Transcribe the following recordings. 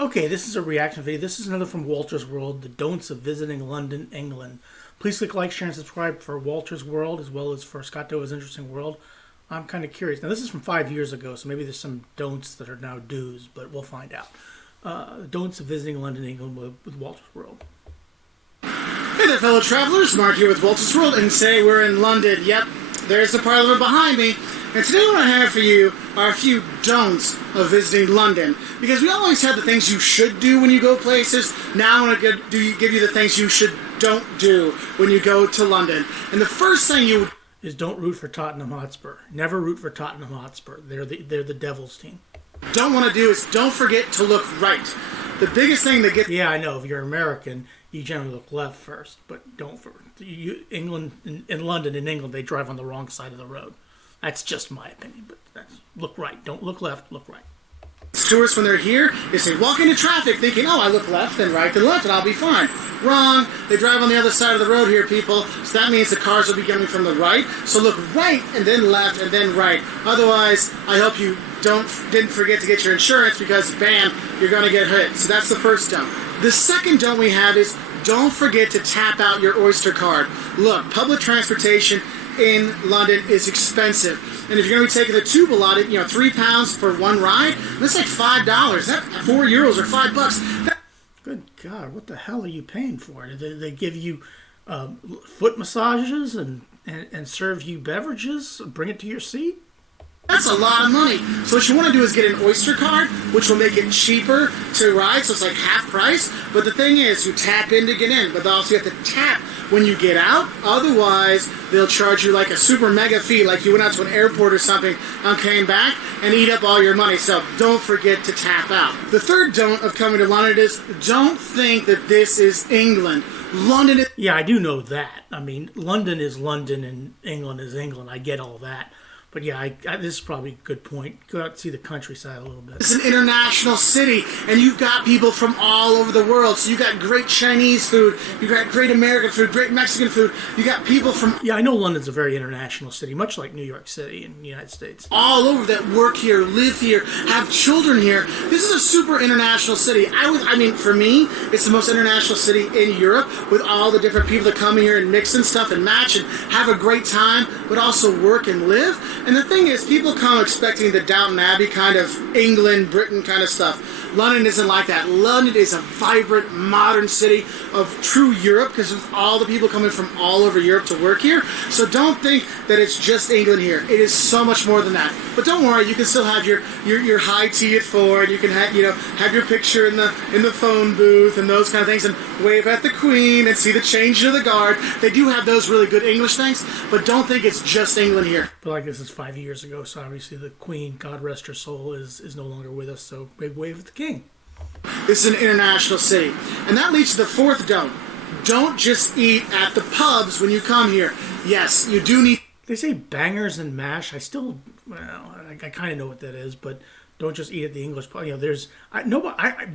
Okay, this is a reaction video. This is another from Walter's World, the don'ts of visiting London, England. Please click like, share, and subscribe for Walter's World as well as for Scott Dova's Interesting World. I'm kind of curious. Now, this is from 5 years ago, so maybe there's some don'ts that are now do's, but we'll find out. Don'ts of visiting London, England with Walter's World. Hey there, fellow travelers. Mark here with Walter's World, and today we're in London. Yep, there's the Parliament behind me. And today what I have for you are a few don'ts of visiting London. Because we always have the things you should do when you go places. Now I want to give you the things you don't do when you go to London. And the first thing is don't root for Tottenham Hotspur. Never root for Tottenham Hotspur. They're the Devil's team. Don't want to do is don't forget to look right. The biggest thing that gets... Yeah, I know. If you're American, you generally look left first. But in London, in England, they drive on the wrong side of the road. That's just my opinion, but look right. Don't look left, look right. Tourists, when they're here, they walk into traffic thinking, oh, I look left, then right, then left, and I'll be fine. Wrong. They drive on the other side of the road here, people. So that means the cars will be coming from the right. So look right, and then left, and then right. Otherwise, I hope you didn't forget to get your insurance because, bam, you're going to get hit. So that's the first don't. The second don't we have is don't forget to tap out your Oyster card. Look, public transportation in London is expensive. And if you're going to be taking the tube a lot, £3 for one ride, that's like $5. That's €4 or $5. Good God, what the hell are you paying for? They give you foot massages and serve you beverages, bring it to your seat? That's a lot of money. So what you want to do is get an Oyster card, which will make it cheaper to ride, so it's like half price. But the thing is, you tap in to get in, but also you have to tap when you get out. Otherwise, they'll charge you like a super mega fee, like you went out to an airport or something and came back and eat up all your money. So don't forget to tap out. The third don't of coming to London is don't think that this is England. London is... Yeah, I do know that. I mean, London is London and England is England. I get all that. But yeah, this is probably a good point. Go out and see the countryside a little bit. It's an international city, and you've got people from all over the world. So you've got great Chinese food, you've got great American food, great Mexican food. You got people from... Yeah, I know London's a very international city, much like New York City in the United States. All over that work here, live here, have children here. This is a super international city. I mean, for me, it's the most international city in Europe with all the different people that come here and mix and stuff and match and have a great time, but also work and live. And the thing is, people come expecting the Downton Abbey kind of England, Britain kind of stuff. London isn't like that. London is a vibrant, modern city of true Europe because of all the people coming from all over Europe to work here. So don't think that it's just England here. It is so much more than that. But don't worry, you can still have your high tea at 4, and you can have your picture in the phone booth and those kind of things, and wave at the Queen and see the change of the guard. They do have those really good English things, but don't think it's just England here. But like this is 5 years ago, so obviously the Queen, God rest her soul, is no longer with us. So big wave at the King. This is an international city. And that leads to the fourth don't. Don't just eat at the pubs when you come here. Yes, you do need... They say bangers and mash. I kind of know what that is, but don't just eat at the English pub. There's...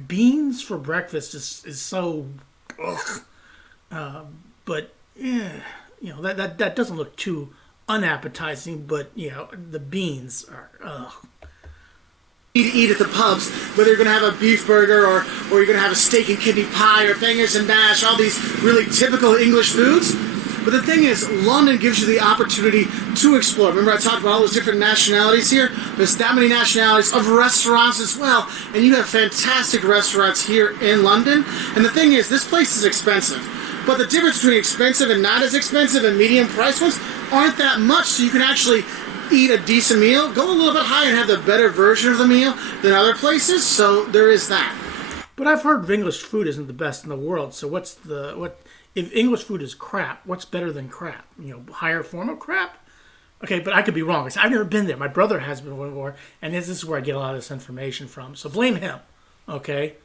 beans for breakfast is so... but, yeah, that doesn't look too unappetizing, but, the beans are... Eat at the pubs, whether you're going to have a beef burger or you're going to have a steak and kidney pie or bangers and mash, all these really typical English foods. But the thing is, London gives you the opportunity to explore. Remember I talked about all those different nationalities here? There's that many nationalities of restaurants as well. And you have fantastic restaurants here in London. And the thing is, this place is expensive. But the difference between expensive and not as expensive and medium price ones aren't that much, so you can actually eat a decent meal, go a little bit higher and have the better version of the meal than other places, so there is that. But I've heard English food isn't the best in the world, so if English food is crap, what's better than crap? Higher form of crap? Okay, but I could be wrong. I've never been there. My brother has been before, and this is where I get a lot of this information from, so blame him, okay?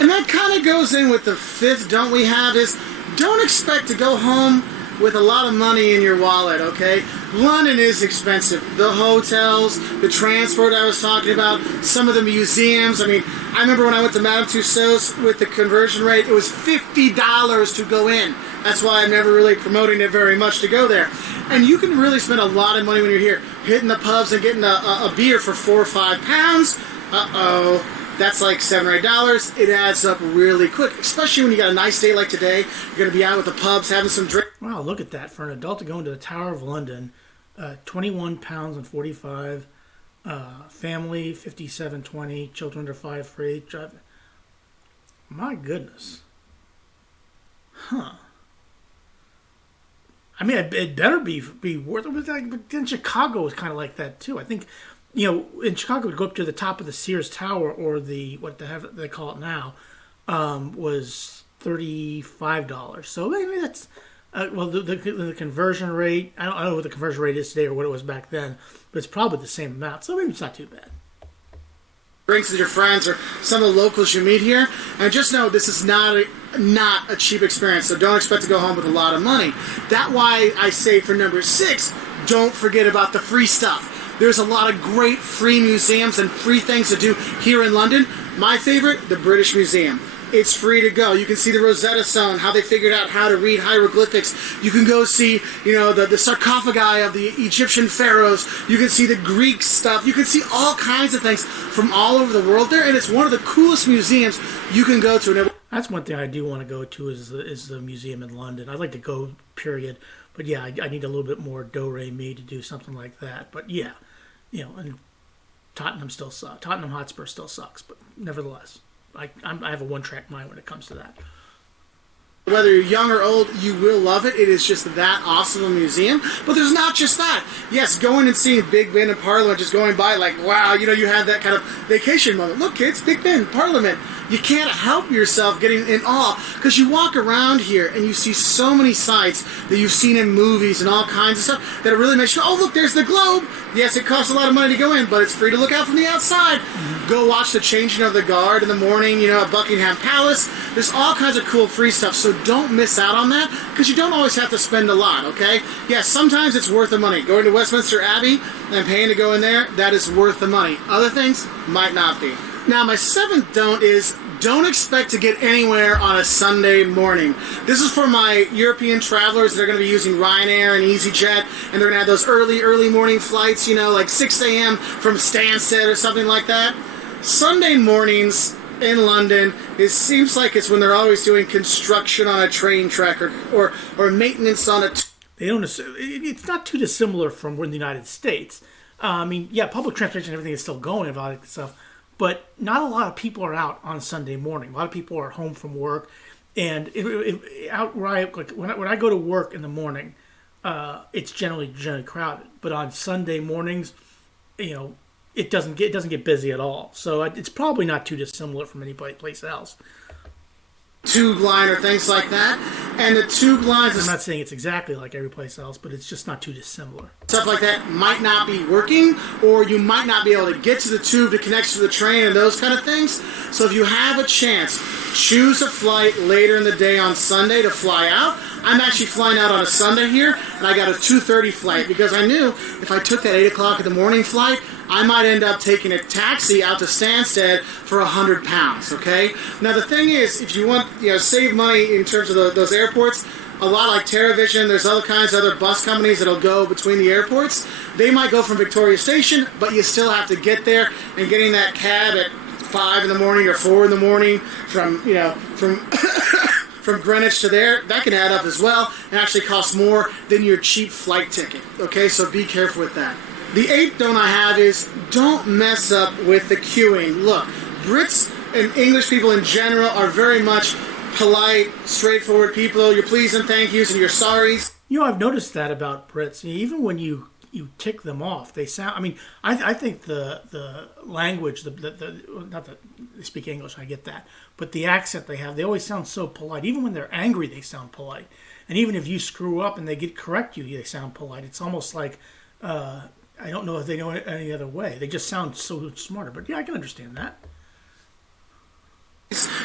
And that kind of goes in with the fifth don't we have is don't expect to go home with a lot of money in your wallet, okay? London is expensive. The hotels, the transport I was talking about, some of the museums. I mean, I remember when I went to Madame Tussauds with the conversion rate, it was $50 to go in. That's why I'm never really promoting it very much to go there. And you can really spend a lot of money when you're here, hitting the pubs and getting a beer for £4 or £5. Uh-oh. That's like $7 or $8. It adds up really quick, especially when you got a nice day like today. You're going to be out with the pubs having some drink. Wow, look at that. For an adult to go into the Tower of London, 21 pounds and 45, family 57.20, children under 5 free. My goodness. Huh. I mean, it better be worth it. But then Chicago was kind of like that too. I think, in Chicago, to go up to the top of the Sears Tower or what they call it now, was $35. So maybe that's the conversion rate. I don't know what the conversion rate is today or what it was back then, but it's probably the same amount. So maybe it's not too bad. Drinks with your friends or some of the locals you meet here, and just know this is not a cheap experience, so don't expect to go home with a lot of money. That's why I say for number 6, don't forget about the free stuff. There's a lot of great free museums and free things to do here in London. My favorite, the British Museum. It's free to go. You can see the Rosetta Stone, how they figured out how to read hieroglyphics. You can go see, the sarcophagi of the Egyptian pharaohs. You can see the Greek stuff. You can see all kinds of things from all over the world there, and it's one of the coolest museums you can go to. That's one thing I do want to go to is the museum in London. I'd like to go, period. But yeah, I need a little bit more do-re-mi to do something like that. But yeah, and Tottenham Hotspur still sucks, but nevertheless. I have a one-track mind when it comes to that. Whether you're young or old, you will love it. It is just that awesome a museum. But there's not just that. Yes, going and seeing Big Ben and Parliament, just going by like, wow, you had that kind of vacation moment. Look, kids, Big Ben, Parliament. You can't help yourself getting in awe because you walk around here and you see so many sights that you've seen in movies and all kinds of stuff that it really makes you, oh, look, there's the globe. Yes, it costs a lot of money to go in, but it's free to look out from the outside. Mm-hmm. Go watch the changing of the guard in the morning, at Buckingham Palace. There's all kinds of cool free stuff, so don't miss out on that because you don't always have to spend a lot, okay? Yes, sometimes it's worth the money. Going to Westminster Abbey and paying to go in there, that is worth the money. Other things might not be. Now, my 7th don't is don't expect to get anywhere on a Sunday morning. This is for my European travelers that are going to be using Ryanair and EasyJet, and they're going to have those early morning flights, like 6 a.m. from Stansted or something like that. Sunday mornings in London, it seems like it's when they're always doing construction on a train track or maintenance on a... They don't. It's not too dissimilar from the United States. Public transportation and everything is still going about it and stuff. But not a lot of people are out on Sunday morning. A lot of people are home from work, and out where when I go to work in the morning, it's generally crowded. But on Sunday mornings, it doesn't get busy at all. So it's probably not too dissimilar from any place else. Tube line or things like that, and the tube lines. I'm not saying it's exactly like every place else, but it's just not too dissimilar. Stuff like that might not be working, or you might not be able to get to the tube to connect to the train and those kind of things. So if you have a chance, choose a flight later in the day on Sunday to fly out. I'm actually flying out on a Sunday here, and I got a 2:30 flight because I knew if I took that 8 o'clock in the morning flight, I might end up taking a taxi out to Stansted for £100, okay? Now, the thing is, if you want, save money in terms of those airports, a lot like TerraVision, there's other kinds of other bus companies that'll go between the airports. They might go from Victoria Station, but you still have to get there, and getting that cab at 5 in the morning or 4 in the morning from from Greenwich to there, that can add up as well and actually cost more than your cheap flight ticket, okay? So be careful with that. The 8th don't I have is don't mess up with the queuing. Look, Brits and English people in general are very much polite, straightforward people. Your please and thank yous and your sorries. I've noticed that about Brits. Even when you tick them off, they sound. I think the language, not that they speak English, I get that, but the accent they have, they always sound so polite. Even when they're angry, they sound polite. And even if you screw up and they correct you, they sound polite. It's almost like. I don't know if they know it any other way. They just sound so smarter. But yeah, I can understand that.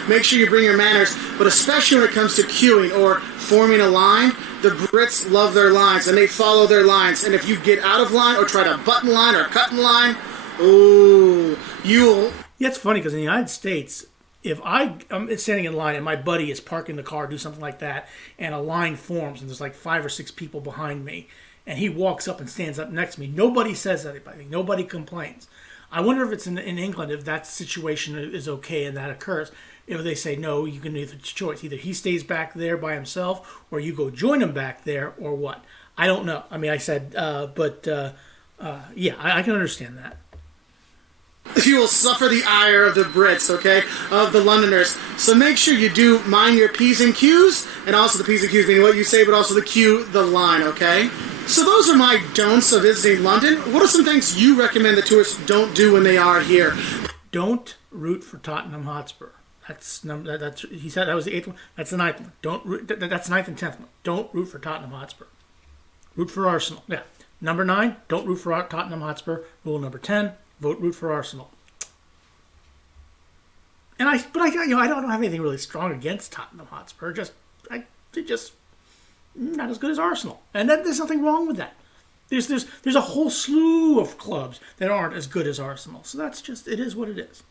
Make sure you bring your manners, but especially when it comes to queuing or forming a line, the Brits love their lines and they follow their lines. And if you get out of line or try to button line or cut in line, you'll... Yeah, it's funny because in the United States, if I'm standing in line and my buddy is parking the car, do something like that, and a line forms and there's like 5 or 6 people behind me, and he walks up and stands up next to me, nobody says anything. Nobody complains. I wonder if it's in England, if that situation is okay and that occurs. If they say no, you can either choice. Either he stays back there by himself, or you go join him back there, or what. I don't know. I mean, I said, yeah, I can understand that. You will suffer the ire of the Brits, okay, of the Londoners. So make sure you do mind your P's and Q's, and also the P's and Q's meaning what you say, but also the Q, the line, okay? So those are my don'ts of visiting London. What are some things you recommend that tourists don't do when they are here? Don't root for Tottenham Hotspur. That's he said that was the 8th one. That's the 9th one. Don't root. That's the 9th and 10th one. Don't root for Tottenham Hotspur. Root for Arsenal. Yeah. Number 9. Don't root for Tottenham Hotspur. Rule number 10. Root for Arsenal. And I don't have anything really strong against Tottenham Hotspur. They're just not as good as Arsenal, and there's nothing wrong with that. There's a whole slew of clubs that aren't as good as Arsenal. So it is what it is.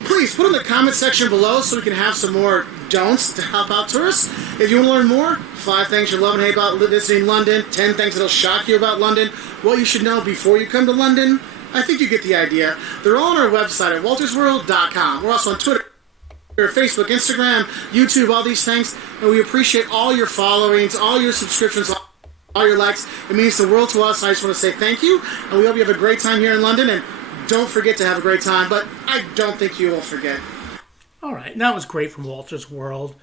Please put in the comment section below so we can have some more don'ts to help out tourists. If you want to learn more, 5 things you love and hate about visiting London, 10 things that'll shock you about London, what you should know before you come to London, I think you get the idea. They're all on our website at waltersworld.com. We're also on Twitter, Facebook, Instagram, YouTube, all these things. And we appreciate all your followings, all your subscriptions, all your likes. It means the world to us. And I just want to say thank you. And we hope you have a great time here in London. And don't forget to have a great time. But I don't think you will forget. All right. And that was great from Walter's World.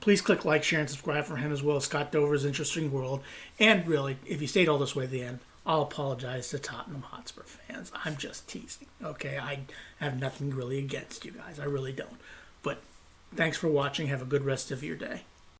Please click like, share, and subscribe for him as well as Scott Dover's Interesting World. And really, if you stayed all this way to the end, I'll apologize to Tottenham Hotspur fans. I'm just teasing, okay? I have nothing really against you guys. I really don't. But thanks for watching. Have a good rest of your day.